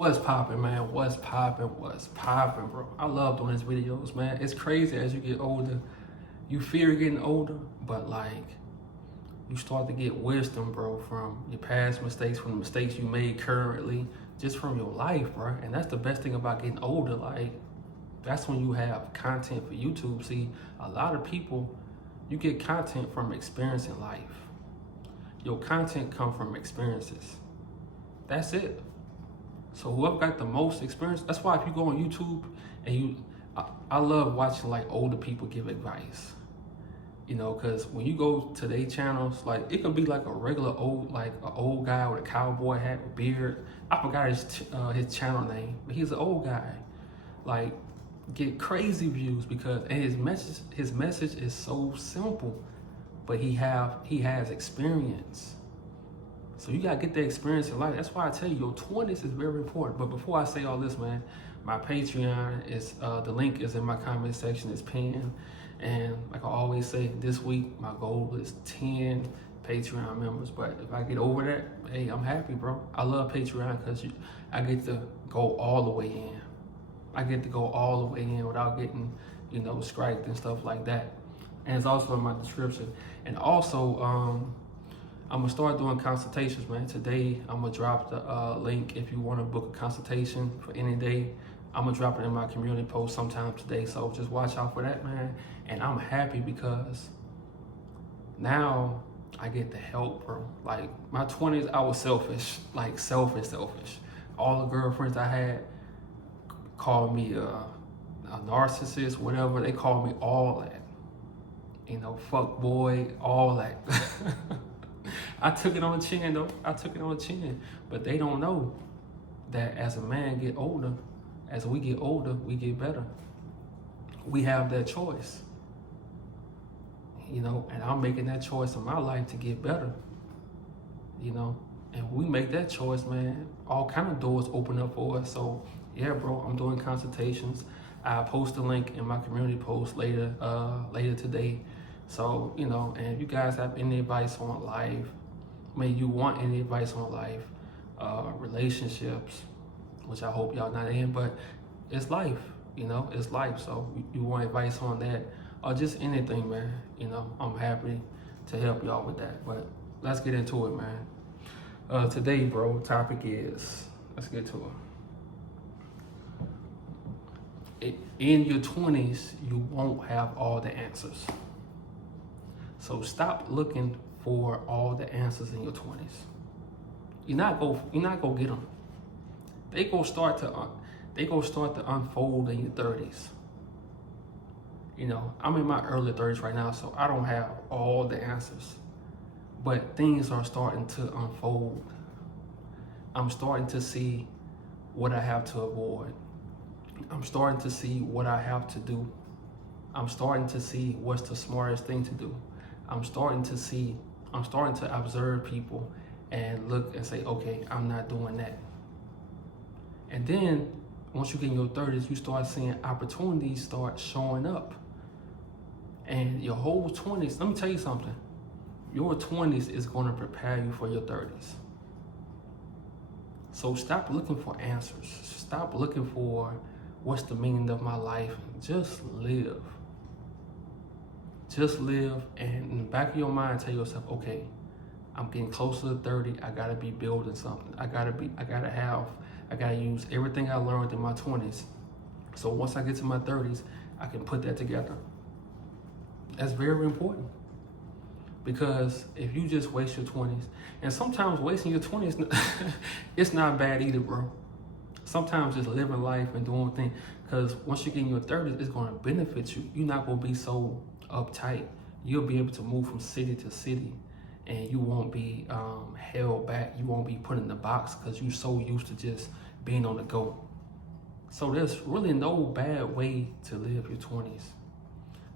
What's poppin', man? What's poppin'? What's poppin', bro? I love doing these videos, man. It's crazy as you get older. You fear getting older, but like you start to get wisdom, bro, from your past mistakes, from the mistakes you made currently, just from your life, bro. And that's the best thing about getting older. Like that's when you have content for YouTube. See, a lot of people, you get content from experiencing life. Your content come from experiences. That's it. So whoever got the most experience, that's why if you go on YouTube and I love watching like older people give advice. You know, because when you go to their channels, like it could be like a regular old, like an old guy with a cowboy hat with beard. I forgot his channel name, but he's an old guy. Like get crazy views because and his message is so simple, but he has experience. So you gotta get that experience in life. That's why I tell you, your 20s is very important. But before I say all this, man, my Patreon is the link is in my comment section. It's pinned, and like I always say, this week my goal is 10 Patreon members. But if I get over that, hey, I'm happy, bro. I love Patreon because I get to go all the way in. I get to go all the way in without getting, striked and stuff like that. And it's also in my description. And also, I'm gonna start doing consultations, man. Today, I'm gonna drop the link if you wanna book a consultation for any day. I'm gonna drop it in my community post sometime today, so just watch out for that, man. And I'm happy because now I get the help, bro. Like my 20s, I was selfish, like selfish. All the girlfriends I had called me a narcissist, whatever. They called me all that, fuck boy, all that. I took it on the chin though. I took it on the chin. But they don't know that as a man get older, as we get older, we get better. We have that choice. And I'm making that choice in my life to get better. And we make that choice, man, all kind of doors open up for us. So yeah, bro, I'm doing consultations. I'll post the link in my community post later today. So, and if you guys have any advice on life, you want any advice on life, relationships, which I hope y'all not in, but it's life, it's life. So you want advice on that or just anything, man, I'm happy to help y'all with that. But let's get into it, man. Today, bro, topic is, let's get to it. In your 20s, you won't have all the answers. So stop looking for all the answers in your 20s. You're not gonna get them. They gonna start to unfold in your 30s. I'm in my early 30s right now, so I don't have all the answers. But things are starting to unfold. I'm starting to see what I have to avoid. I'm starting to see what I have to do. I'm starting to see what's the smartest thing to do. I'm starting to observe people and look and say, okay, I'm not doing that. And then once you get in your 30s, you start seeing opportunities start showing up. And your whole 20s, let me tell you something. Your 20s is going to prepare you for your 30s. So stop looking for answers. Stop looking for what's the meaning of my life. Just live. Just live, and in the back of your mind, tell yourself, okay, I'm getting closer to 30. I gotta be building something. I gotta use everything I learned in my 20s. So once I get to my 30s, I can put that together. That's very important. Because if you just waste your 20s, and sometimes wasting your 20s, it's not bad either, bro. Sometimes just living life and doing things, because once you get in your 30s, it's gonna benefit you. You're not gonna be so uptight. You'll be able to move from city to city, and you won't be held back. You won't be put in the box because you're so used to just being on the go. So there's really no bad way to live your 20s.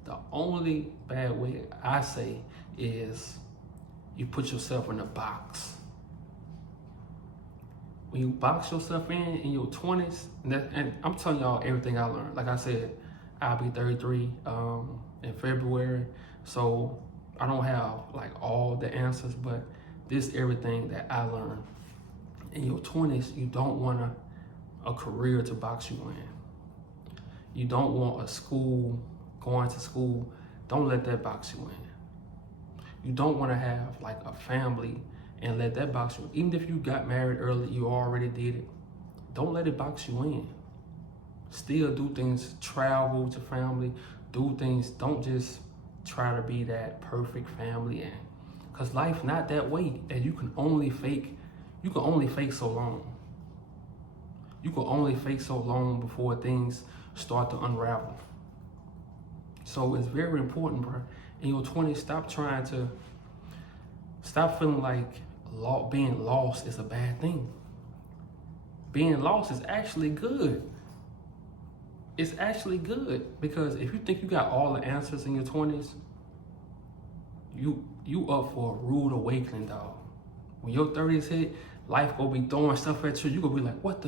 The only bad way I say is you put yourself in a box. When you box yourself in your 20s, and I'm telling y'all everything I learned. Like I said, I'll be 33 in February, so I don't have like all the answers, but this is everything that I learned. In your 20s, you don't want to a career to box you in. You don't want a school, going to school, don't let that box you in. You don't want to have like a family and let that box you in. Even if you got married early, you already did it. Don't let it box you in. Still do things, travel to family, do things. Don't just try to be that perfect family, and because life not that way, and you can only fake so long. You can only fake so long before things start to unravel. So it's very important, bro. In your 20s, stop feeling like being lost is a bad thing. Being lost is actually good. It's actually good, because if you think you got all the answers in your 20s, you up for a rude awakening, dog. When your 30s hit, life gonna be throwing stuff at you. You gonna be like, what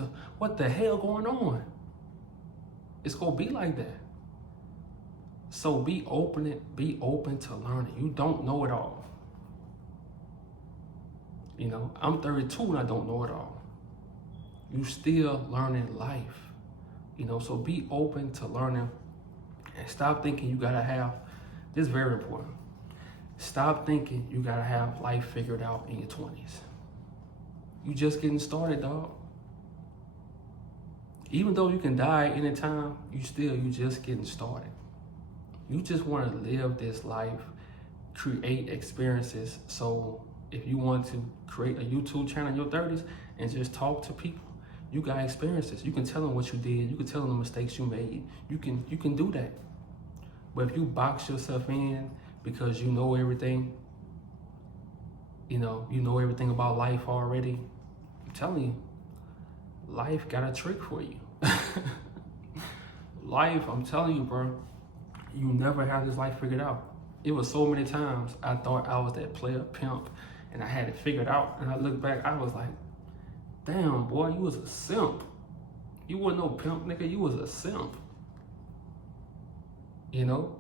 the hell going on? It's gonna be like that. So be open to learning. You don't know it all. You know, I'm 32 and I don't know it all. You still learning life. You know, so be open to learning and stop thinking you gotta have, this is very important. Stop thinking you gotta have life figured out in your 20s. You just getting started, dog. Even though you can die anytime, you just getting started. You just wanna live this life, create experiences. So if you want to create a YouTube channel in your 30s and just talk to people, you got experiences. You can tell them what you did. You can tell them the mistakes you made. You can do that. But if you box yourself in because you know everything, you know everything about life already, I'm telling you, life got a trick for you. Life, I'm telling you, bro, you never have this life figured out. It was so many times I thought I was that player pimp and I had it figured out. And I look back, I was like, damn, boy, you was a simp. You wasn't no pimp, nigga. You was a simp. You know,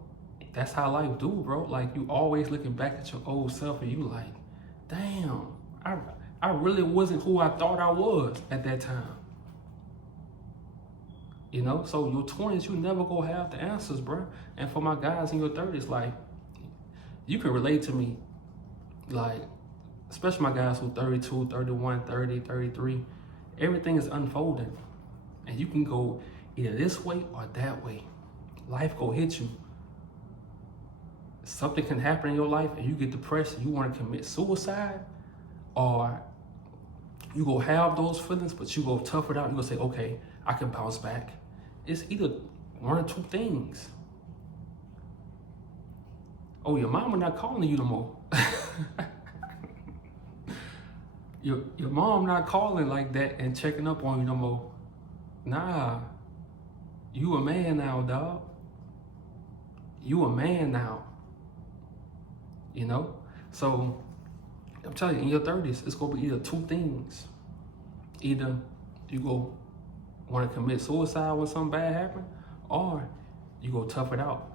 that's how life do, bro. Like, you always looking back at your old self and you like, damn, I really wasn't who I thought I was at that time. You know, so your 20s, you never gonna have the answers, bro. And for my guys in your 30s, like, you can relate to me, like, especially my guys who 32, 31, 30, 33, everything is unfolding. And you can go either this way or that way. Life go hit you. Something can happen in your life and you get depressed and you want to commit suicide, or you go have those feelings, but you go tough it out. You go say, okay, I can bounce back. It's either one or two things. Oh, your mama not calling you no more. Your mom not calling like that and checking up on you no more. Nah, you a man now, dog. You a man now. You know? So, I'm telling you, in your 30s, it's gonna be either two things. Either you go wanna commit suicide when something bad happen, or you go tough it out.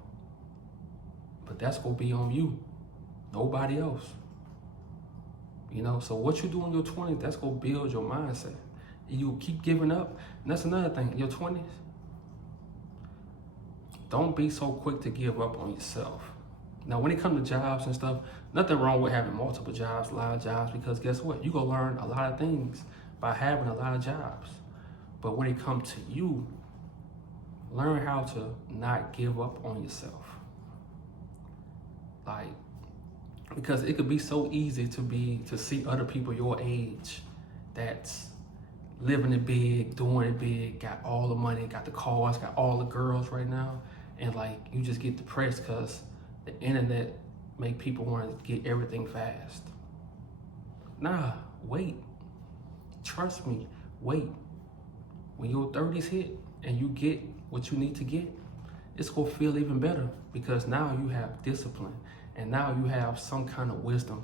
But that's gonna be on you, nobody else. You know, so what you do in your 20s, that's gonna build your mindset. You keep giving up, and that's another thing. In your 20s, don't be so quick to give up on yourself. Now, when it comes to jobs and stuff, nothing wrong with having multiple jobs, a lot of jobs, because guess what? You're gonna learn a lot of things by having a lot of jobs. But when it comes to you, learn how to not give up on yourself. Like, because it could be so easy to see other people your age that's living it big, doing it big, got all the money, got the cars, got all the girls right now, and like you just get depressed because the internet make people want to get everything fast. Nah, wait. Trust me, wait. When your 30s hit and you get what you need to get, it's gonna feel even better because now you have discipline and now you have some kind of wisdom.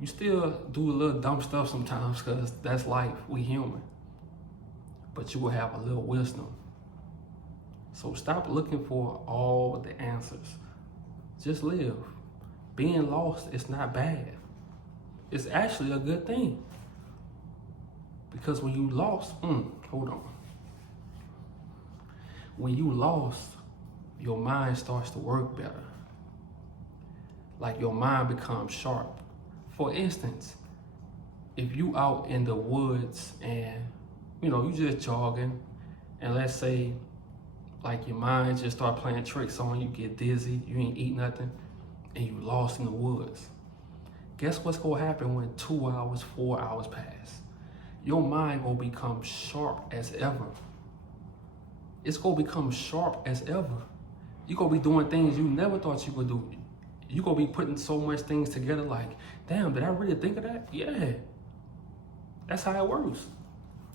You still do a little dumb stuff sometimes because that's life, we human. But you will have a little wisdom. So stop looking for all the answers. Just live. Being lost is not bad. It's actually a good thing. Because when you lost, hold on. When you lost, your mind starts to work better. Like your mind becomes sharp. For instance, if you out in the woods and you just jogging, and let's say like your mind just start playing tricks on you, get dizzy, you ain't eat nothing, and you lost in the woods. Guess what's gonna happen when 2 hours, 4 hours pass? Your mind gonna become sharp as ever. It's gonna become sharp as ever. You gonna be doing things you never thought you could do. You gonna be putting so much things together like, damn, did I really think of that? Yeah, that's how it works.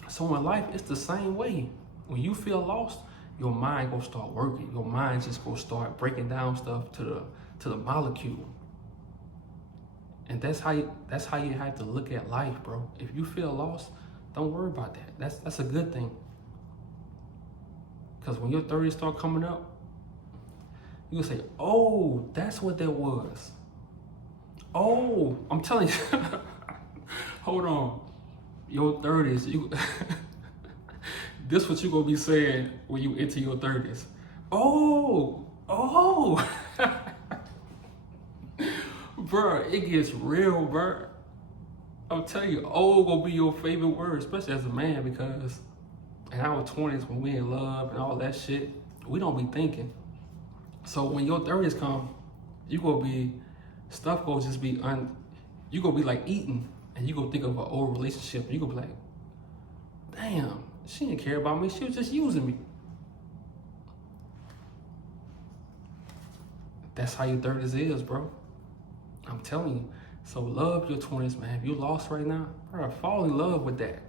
So in life, it's the same way. When you feel lost, your mind gonna start working. Your mind just gonna start breaking down stuff to the molecule. And that's how you have to look at life, bro. If you feel lost, don't worry about that. That's a good thing. Because when your 30s start coming up, you gonna say, oh, that's what that was. Oh, I'm telling you. Hold on. Your 30s, this what you gonna be saying when you enter your 30s. Oh. Bro, it gets real, bro. I'm telling you, oh gonna be your favorite word, especially as a man, because in our 20s, when we in love and all that shit, we don't be thinking. So when your 30s come, you gonna be, stuff gonna just be, you gonna be like eating, and you gonna think of an old relationship, and you gonna be like, damn, she didn't care about me, she was just using me. That's how your 30s is, bro. I'm telling you. So love your 20s, man. If you're lost right now, bro, fall in love with that.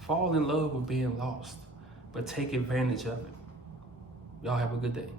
Fall in love with being lost, but take advantage of it. Y'all have a good day.